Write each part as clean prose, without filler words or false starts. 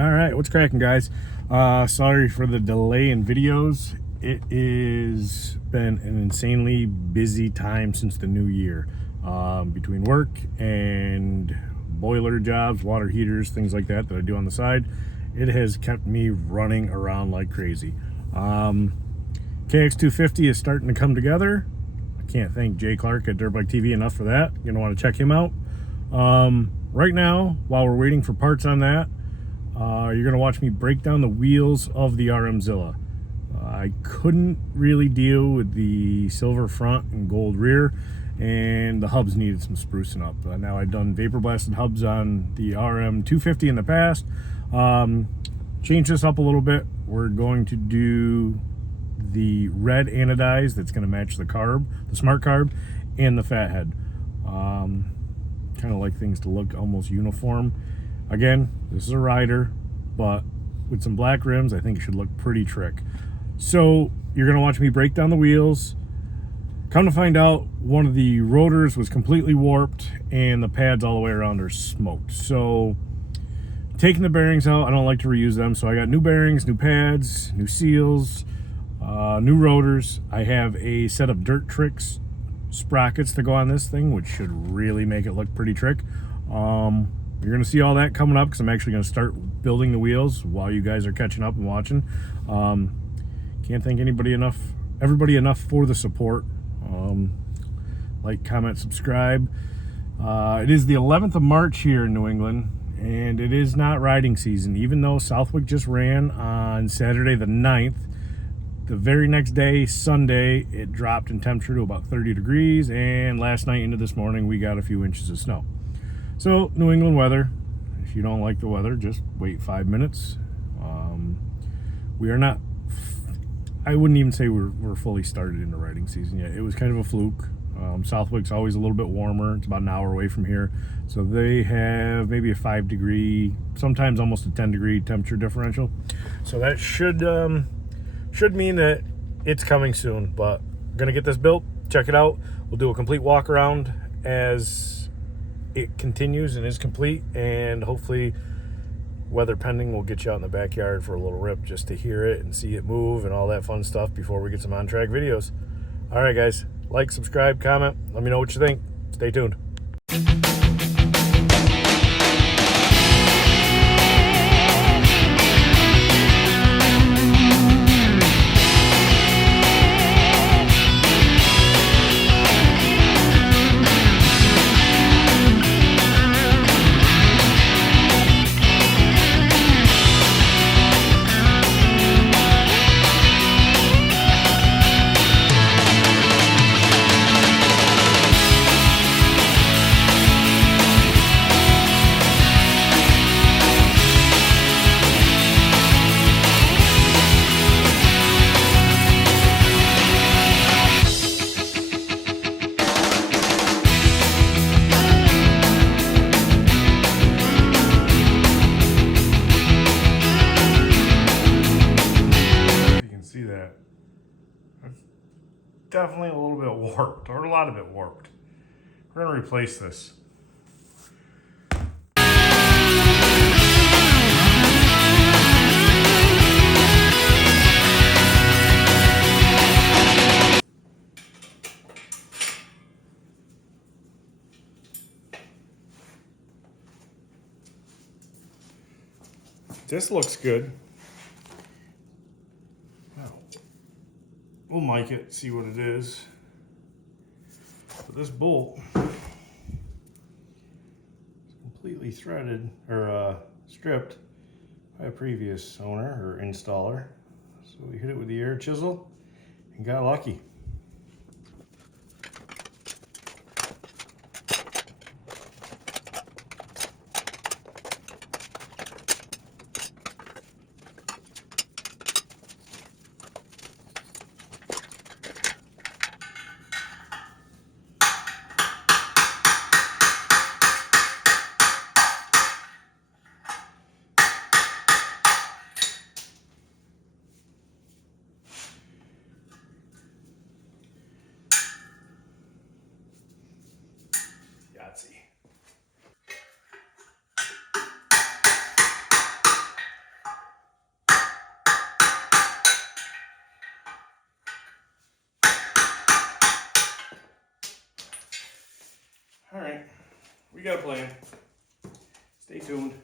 All right, what's cracking, guys? Sorry for the delay in videos. It has been an insanely busy time since the new year, between work and boiler jobs, water heaters, things like that I do on the side. It has kept me running around like crazy. KX250 is starting to come together. I can't thank Jay Clark at Dirtbike TV enough for that. You're gonna want to check him out. Right now, while we're waiting for parts on that, you're going to watch me break down the wheels of the Rmzilla. I couldn't really deal with the silver front and gold rear, and the hubs needed some sprucing up. Now, I've done vapor blasted hubs on the Rm250 in the past. Change this up a little bit. We're going to do the red anodized that's going to match the carb, the smart carb, and the fat head. Kind of like things to look almost uniform. Again, this is a rider, but with some black rims, I think it should look pretty trick. So you're gonna watch me break down the wheels. Come to find out, one of the rotors was completely warped and the pads all the way around are smoked. So taking the bearings out, I don't like to reuse them. So I got new bearings, new pads, new seals, new rotors. I have a set of Dirt Tricks sprockets to go on this thing, which should really make it look pretty trick. You're gonna see all that coming up because I'm actually gonna start building the wheels while you guys are catching up and watching. Can't thank everybody enough for the support. Like, comment, subscribe. It is the 11th of March here in New England, and it is not riding season. Even though Southwick just ran on Saturday the 9th, the very next day, Sunday, it dropped in temperature to about 30 degrees, and last night into this morning, we got a few inches of snow. So, New England weather. If you don't like the weather, just wait 5 minutes. We are not, I wouldn't even say we're fully started in the riding season yet. It was kind of a fluke. Southwick's always a little bit warmer. It's about an hour away from here. So they have maybe a 5 degree, sometimes almost a 10 degree temperature differential. So that should mean that it's coming soon, but I'm gonna get this built, check it out. We'll do a complete walk around as it continues and is complete, and hopefully, weather pending, we'll get you out in the backyard for a little rip just to hear it and see it move and all that fun stuff before we get some on-track videos. All right, guys, like, subscribe, comment, let me know what you think. Stay tuned. Definitely a little bit warped, or a lot of it warped. We're gonna replace this. This looks good. We'll mic it, see what it is. But this bolt is completely threaded, or stripped by a previous owner or installer. So we hit it with the air chisel and got lucky. Yahtzee. All right, we got a plan. Stay tuned.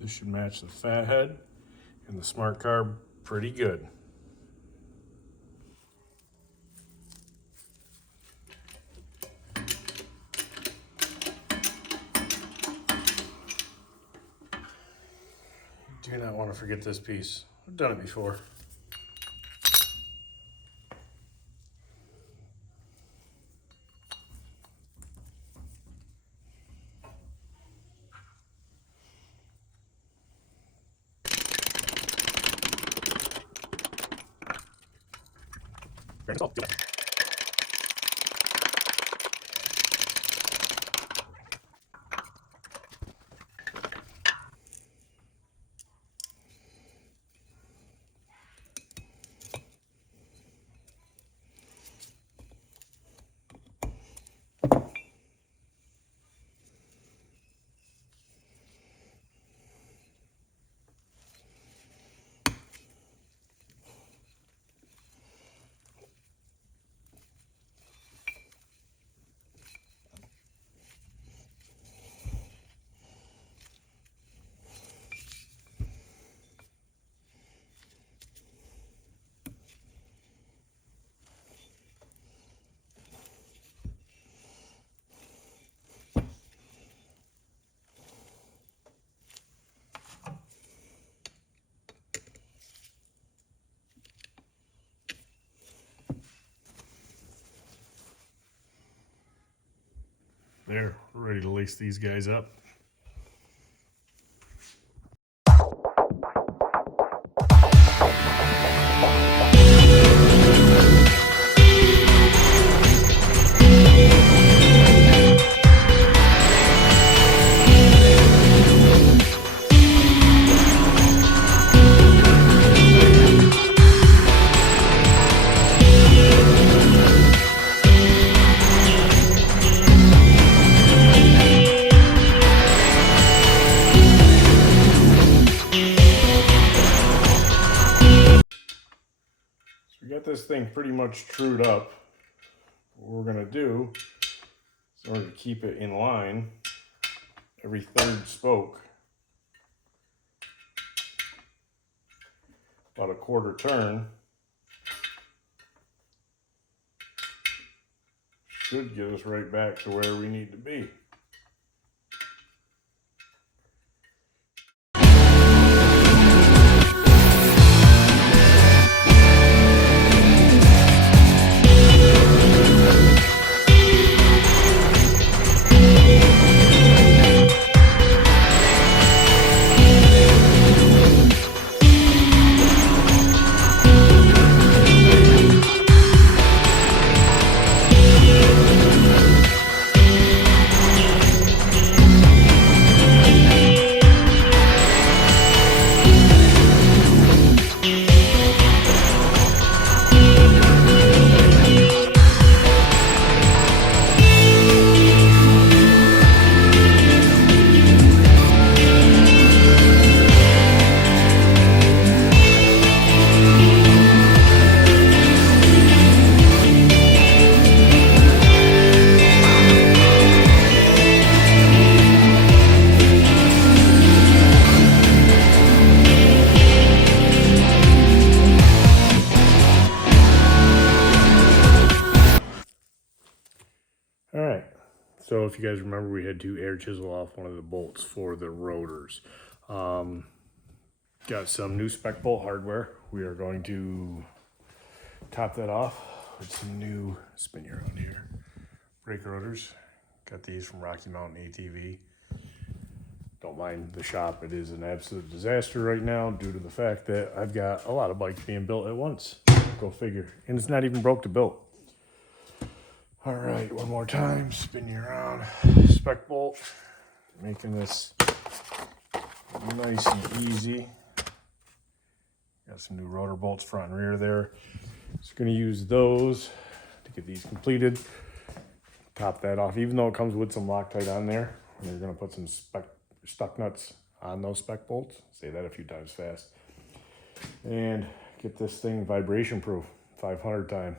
This should match the fat head and the smart carb pretty good. Do not want to forget this piece. I've done it before. There, we're ready to lace these guys up. We got this thing pretty much trued up. What we're going to do is, in order to keep it in line, every third spoke, about a quarter turn, should get us right back to where we need to be. Alright, so if you guys remember, we had to air chisel off one of the bolts for the rotors. Got some new spec bolt hardware. We are going to top that off with some new, spin you around here, brake rotors. Got these from Rocky Mountain ATV. Don't mind the shop, it is an absolute disaster right now due to the fact that I've got a lot of bikes being built at once. Go figure. And it's not even broke to build. All right, one more time, spin you around. Spec bolt, making this nice and easy. Got some new rotor bolts front and rear there. Just gonna use those to get these completed. Top that off, even though it comes with some Loctite on there. We're gonna put some stuck nuts on those spec bolts. Say that a few times fast. And get this thing vibration proof, 500 time.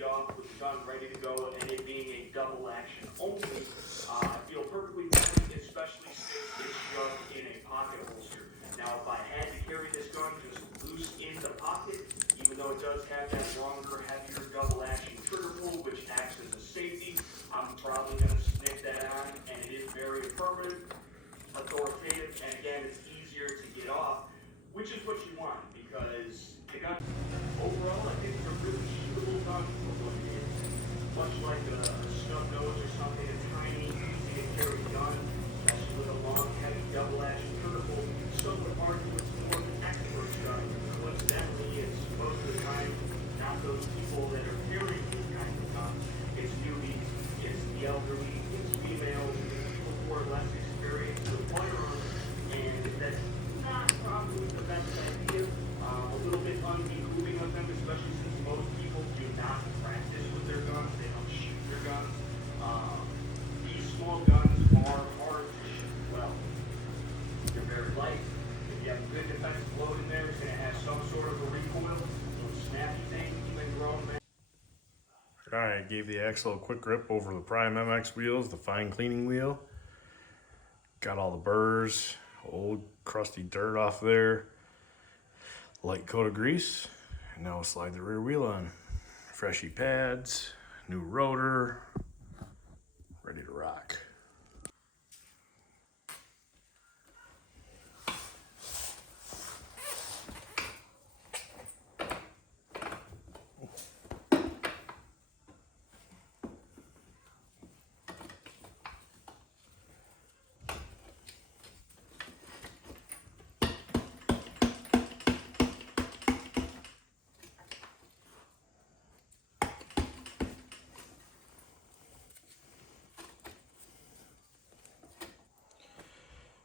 Off with the gun ready to go, and it being a double action only, I feel perfectly fine, especially since it's just in a pocket holster. Now, if I had to carry this gun just loose in the pocket, even though it does have that longer, heavier double action trigger pull, which acts as a safety, I'm probably going to snip that on, and it is very affirmative, authoritative, and again, it's easier to get off, which is what you want, because the gun, overall, I think it's a really shootable gun for what it is. Much like a snub nose or something, a tiny, easy to carry gun, especially with a long, heavy double action trigger pull. Some would argue it's more of an expert gun. Coincidentally, it's most of the time not those people that are carrying these kinds of guns. It's newbies, it's the elderly, it's females, it's people who are less experienced with firearms, and that's not probably the best idea. A little bit unbehooving of them, especially since most people do not practice with their guns. They don't shoot their guns. These small guns are hard to shoot well. They're very light. If you have a good defensive load in there, it's going to have some sort of a recoil, a little snappy thing, even grown men. Alright, gave the axle a quick grip over the Prime MX wheels, the fine cleaning wheel. Got all the burrs, old crusty dirt off there. Light coat of grease, and now we'll slide the rear wheel on. Freshy pads, new rotor, ready to rock.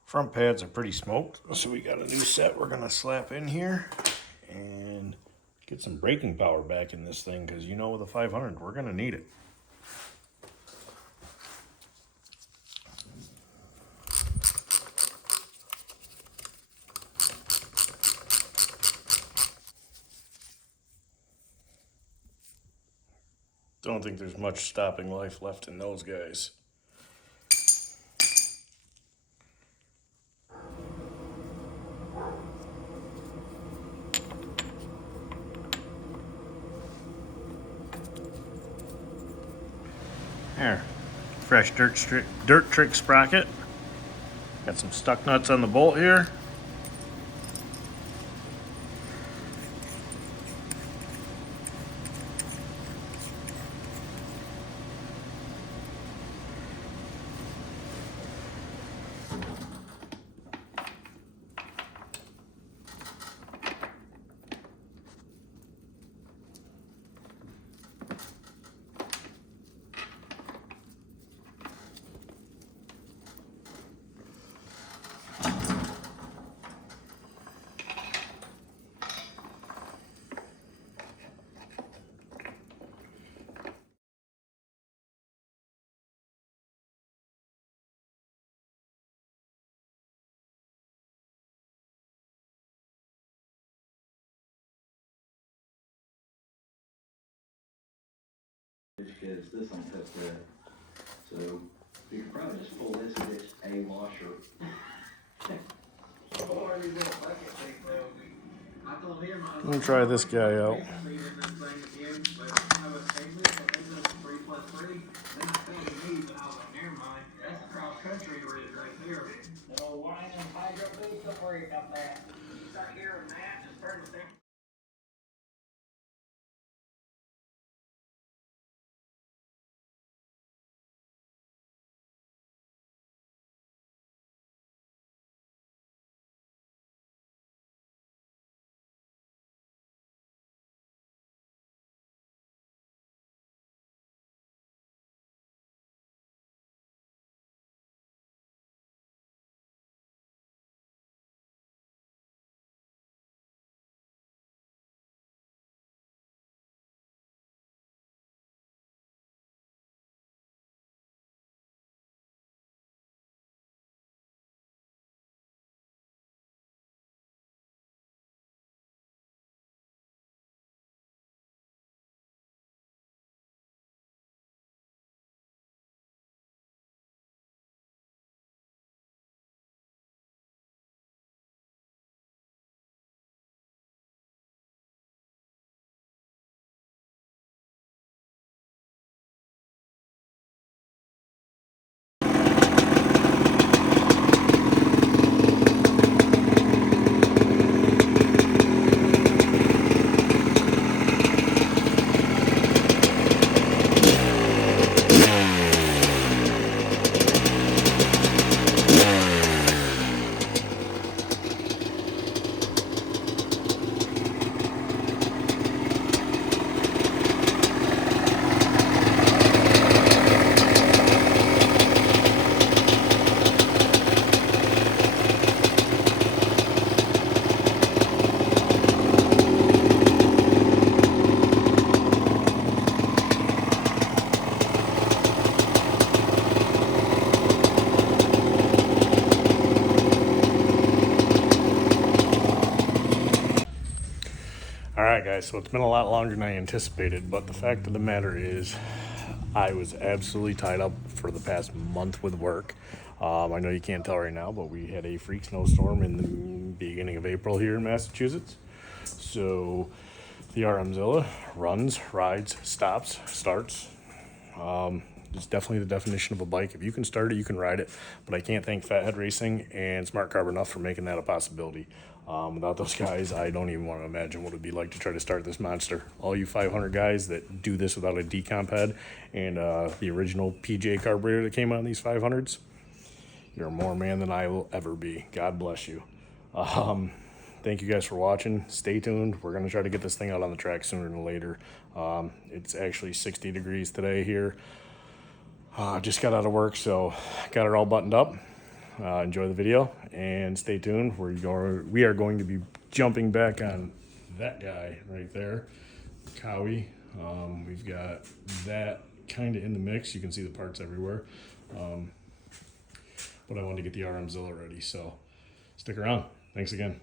Front pads are pretty smoked, so we got a new set we're gonna slap in here and get some braking power back in this thing, because you know with a 500 we're gonna need it. Don't think there's much stopping life left in those guys. There, fresh dirt trick sprocket. Got some stuck nuts on the bolt here. cartridge because this don't touch that. So you could probably just pull this and it's a washer. Let me try this guy out. Alright guys, so it's been a lot longer than I anticipated, but the fact of the matter is I was absolutely tied up for the past month with work. I know you can't tell right now, but we had a freak snowstorm in the beginning of April here in Massachusetts. So the Rmzilla runs, rides, stops, starts. It's definitely the definition of a bike. If you can start it, you can ride it. But I can't thank Fathead Racing and Smart Carb enough for making that a possibility. Without those guys, I don't even want to imagine what it would be like to try to start this monster. All you 500 guys that do this without a decomp head and the original PJ carburetor that came out in these 500s, you're more man than I will ever be. God bless you. Thank you guys for watching. Stay tuned. We're going to try to get this thing out on the track sooner than later. It's actually 60 degrees today here. Just got out of work, so got it all buttoned up. Enjoy the video and stay tuned. We are going to be jumping back on that guy right there, Cowie. We've got that kind of in the mix. You can see the parts everywhere. But I wanted to get the Rmzilla ready, so stick around. Thanks again.